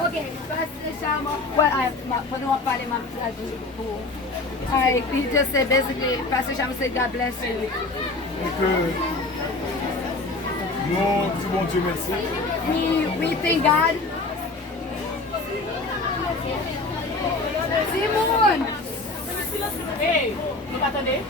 Ok, Pastor Shama, well, for no parler ma pour. Alright, he just said basically, Pastor Shama said, God bless you. Et que nous disons bon Dieu merci. We thank God. Simon! Hey, vous m'attendez?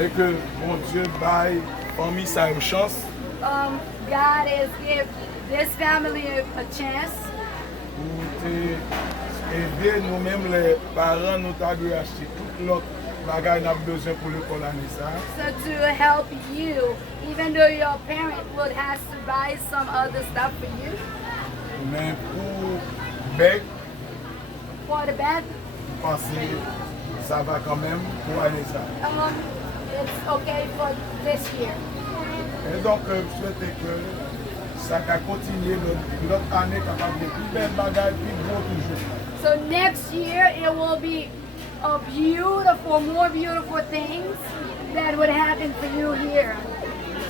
Et que bon Dieu baille famille sa une chance. God has given this family a chance. Pour aider nous-mêmes les parents, nous t'avons acheté toute l'autre bagage n'a besoin pour l'école année ça. So to help you, even though your parent would have to buy some other stuff for you. Mais pour bec, For the bed, parce que ça va quand même pour année ça. it's okay for this year. Et donc, je souhaite que ça va continuer l'autre année capable de plus belle bagage, plus beau toujours. So next year it will be a beautiful, more beautiful things that would happen for you here.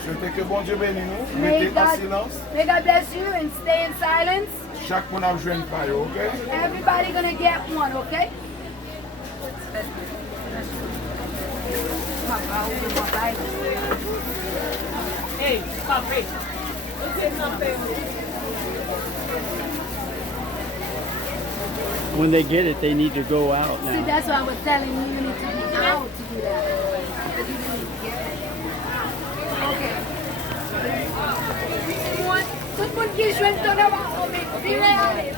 Je souhaite que bon Dieu bénisse nous, May mettez en God, silence. may God bless you and stay in silence. Chaque monde a besoin de paille, ok? Everybody gonna get one, okay? Hey, stop, hey. Okay, nothing. When they get it, they need to go out See, now. that's why I was telling you, you need to be out to do that. Because you didn't get it. Okay. Tout le monde qui joue un tonneau, virez aller. Yo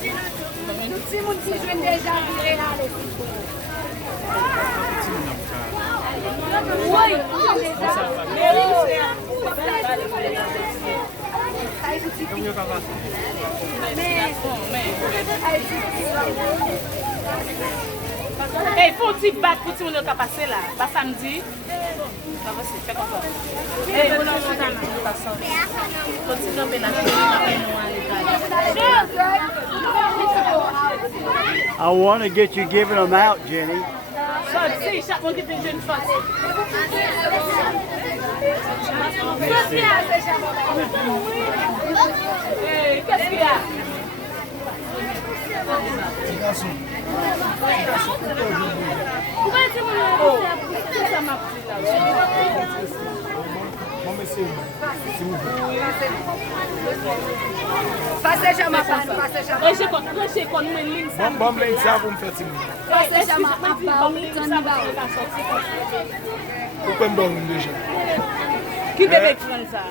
dis nous, tout le monde qui joue déjà, virez aller. Oui, Hey, faut petit bac pour tout le monde qui a passé là. Pas samedi. Ça va se faire comme ça. Hey, on a faut petit camper là. I want to get you giving them out, Jenny. So, si, chaque monde qui fait une jeune face. Hey, qu'est-ce qu'il y a? Petit garçon. Pourquoi tu me ça m'a pris là? Bon, monsieur, s'il vous plaît. Passez jamais pas, passez jamais. J'ai connu une ligne. Bon, mais ça, vous me faites une minute. Passez jamais pas, on y va. Pourquoi me donne déjà? Qui devait prendre ça?